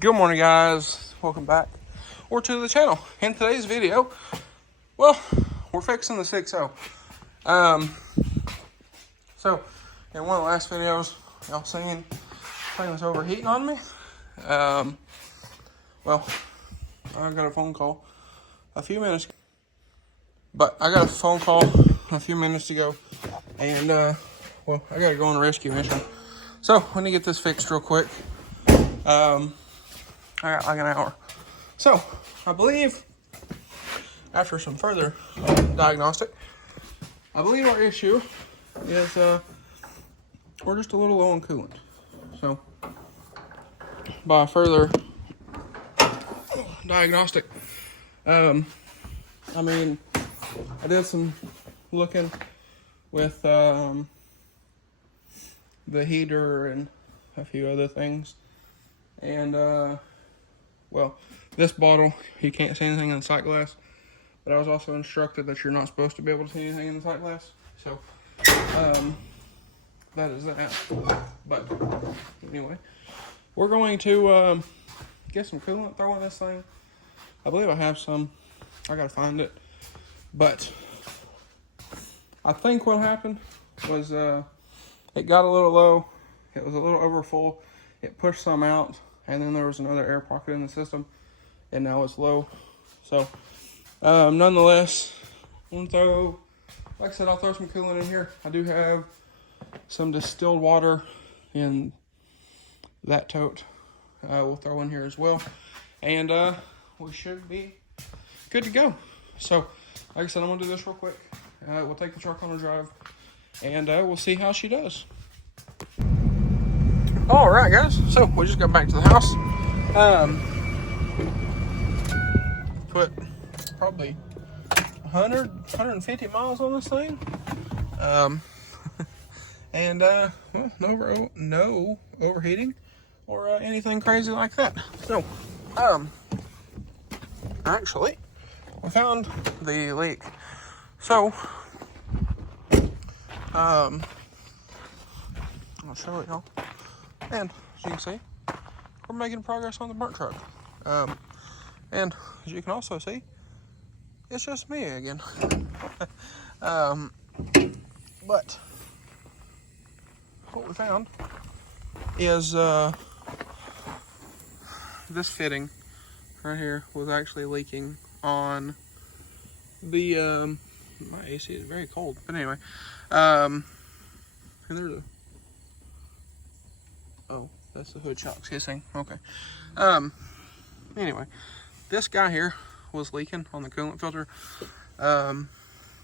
Good morning, guys. Welcome back or to the channel. In today's video, well, we're fixing the 6.0. So in one of the last videos, y'all seen thing was overheating on me. Well, I got a phone call a few minutes ago. And well, I gotta go on a rescue mission. So let me get this fixed real quick. I got like an hour. So I believe after some further diagnostic, I believe our issue is we're just a little low on coolant. So by further diagnostic, I mean, I did some looking with the heater and a few other things, and well, this bottle, you can't see anything in the sight glass, but I was also instructed that you're not supposed to be able to see anything in the sight glass. So that is that. But anyway, we're going to get some coolant, throw in this thing. I believe I have some. I gotta find it. But I think what happened was it got a little low. It was a little over full. It pushed some out, and then there was another air pocket in the system, and now it's low. So nonetheless, like I said, I'll throw some coolant in here. I do have some distilled water in that tote. We'll throw in here as well, and we should be good to go. So like I said, I'm gonna do this real quick. We'll take the truck on a drive, and we'll see how she does. All right, guys. So we just got back to the house. Put probably 150 miles on this thing. And well, no overheating or anything crazy like that. So, actually, we found the leak. So, I'll show it y'all. And as you can see, we're making progress on the burnt truck. And as you can also see, it's just me again. But what we found is this fitting right here was actually leaking on the my AC is very cold, but anyway, and there's a, oh, that's the hood shocks hissing. Okay. Anyway, this guy here was leaking on the coolant filter,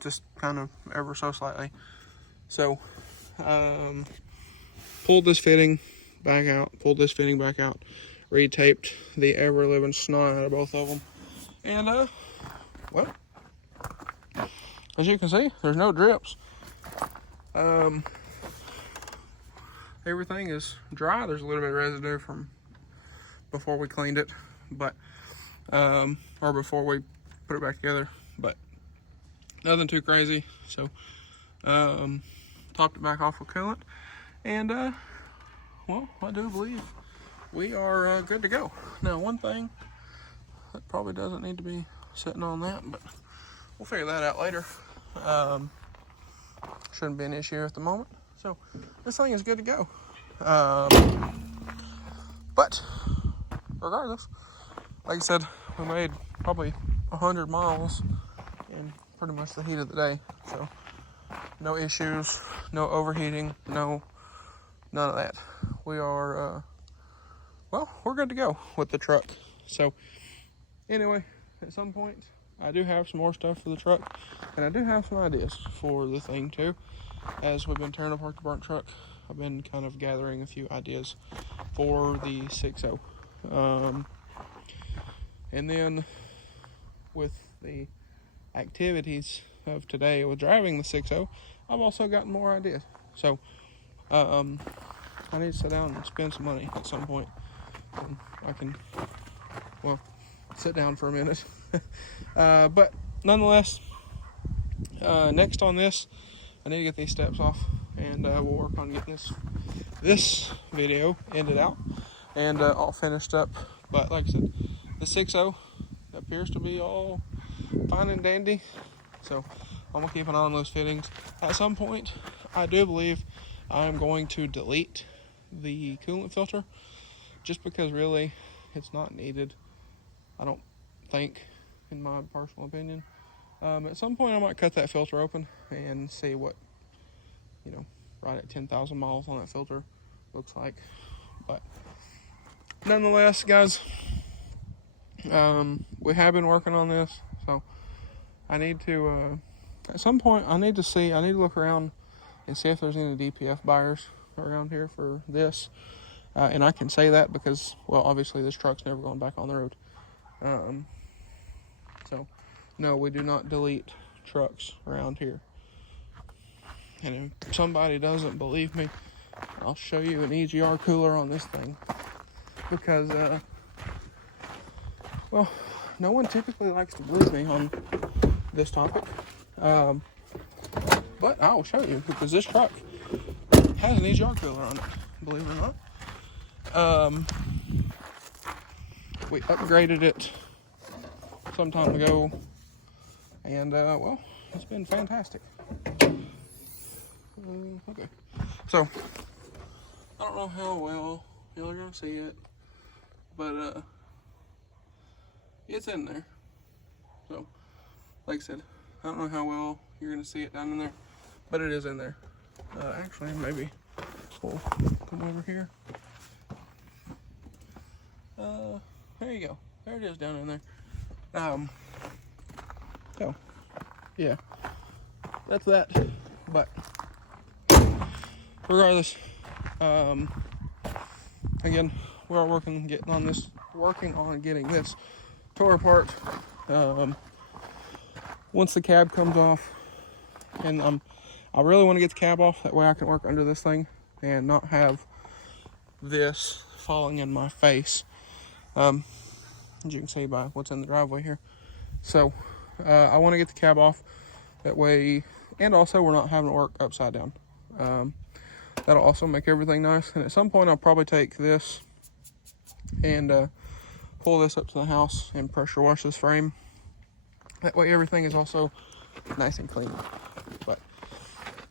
just kind of ever so slightly. So, pulled this fitting back out, retaped the ever-living snot out of both of them, and well, as you can see, there's no drips. Everything is dry. There's a little bit of residue from before we cleaned it, but or before we put it back together, but nothing too crazy. So topped it back off with coolant, and well, I do believe we are good to go. Now, one thing that probably doesn't need to be sitting on that, but we'll figure that out later. Shouldn't be an issue at the moment. So this thing is good to go. But regardless, like I said, we made probably 100 miles in pretty much the heat of the day. So no issues, no overheating, none of that. We are, well, we're good to go with the truck. So anyway, at some point, I do have some more stuff for the truck, and I do have some ideas for the thing too. As we've been tearing apart the burnt truck, I've been kind of gathering a few ideas for the 6.0. And then with the activities of today with driving the 6.0, I've also gotten more ideas. So I need to sit down and spend some money at some point. And I can, well, sit down for a minute. But nonetheless, next on this, I need to get these steps off, and we'll work on getting this video ended out and all finished up But like I said, the 6.0 appears to be all fine and dandy. So I'm gonna keep an eye on those fittings. At some point, I do believe I'm going to delete the coolant filter, just because really it's not needed. I don't think, in my personal opinion. At some point, I might cut that filter open and see what, right at 10,000 miles on that filter looks like. But nonetheless, guys, we have been working on this, so I need to, at some point, I need to look around and see if there's any DPF buyers around here for this. And I can say that because, well, obviously this truck's never going back on the road. So, no, we do not delete trucks around here. And if somebody doesn't believe me, I'll show you an EGR cooler on this thing. Because, well, no one typically likes to believe me on this topic. But I will show you, because this truck has an EGR cooler on it, believe it or not. We upgraded it some time ago, and well, it's been fantastic. Okay, so I don't know how well y'all are gonna see it, but it's in there. So, like I said, I don't know how well you're gonna see it down in there, but it is in there. Actually, maybe we'll come over here. There you go. There it is down in there. So, yeah, that's that. But regardless, again, we're working on getting this tore apart. Once the cab comes off, and I really want to get the cab off, that way I can work under this thing and not have this falling in my face. As you can see by what's in the driveway here. So, I want to get the cab off, that way, and also we're not having to work upside down. That'll also make everything nice. And at some point, I'll probably take this and pull this up to the house and pressure wash this frame. That way, everything is also nice and clean. But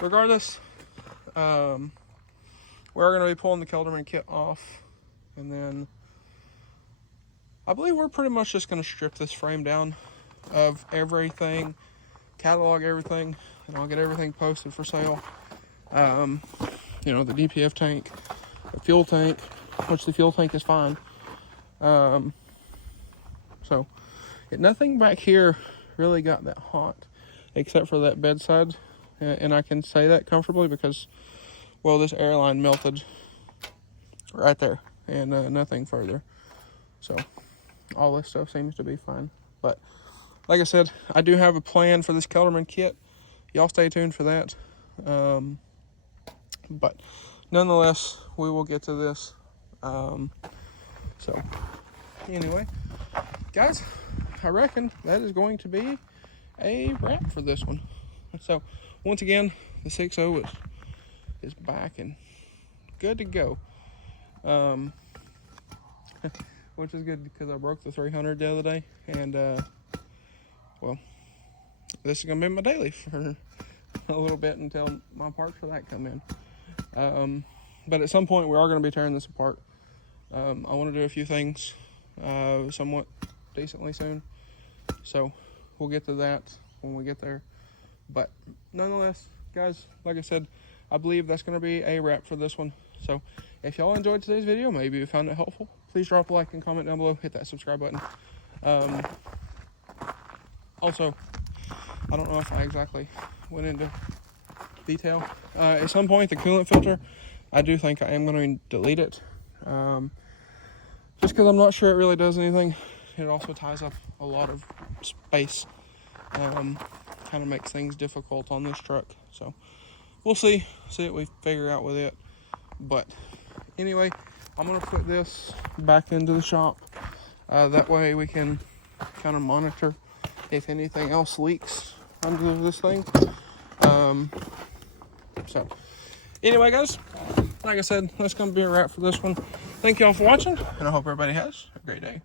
regardless, we're going to be pulling the Kelderman kit off, and then I believe we're pretty much just going to strip this frame down of everything, catalog everything, and I'll get everything posted for sale. The DPF tank, the fuel tank, which the fuel tank is fine. So, nothing back here really got that hot, except for that bedside, and I can say that comfortably because, well, this airline melted right there, and nothing further. So, all this stuff seems to be fine. But, like I said, I do have a plan for this Kelderman kit. Y'all stay tuned for that. But, nonetheless, we will get to this. So, anyway, guys, I reckon that is going to be a wrap for this one. So, once again, the 6.0 is back and good to go. Which is good because I broke the 300 the other day, and well, this is gonna be my daily for a little bit until my parts for that come in. But at some point we are gonna be tearing this apart. I want to do a few things somewhat decently soon, so we'll get to that when we get there. But nonetheless, guys, like I said, I believe that's gonna be a wrap for this one. So if y'all enjoyed today's video, maybe you found it helpful, please drop a like and comment down below. Hit that subscribe button. Also, I don't know if I exactly went into detail. At some point, the coolant filter, I do think I am going to delete it. Just because I'm not sure it really does anything. It also ties up a lot of space. Kind of makes things difficult on this truck. So, we'll see what we figure out with it. But, anyway, I'm going to put this back into the shop. That way we can kind of monitor if anything else leaks under this thing. So, anyway, guys, like I said, that's going to be a wrap for this one. Thank y'all for watching, and I hope everybody has a great day.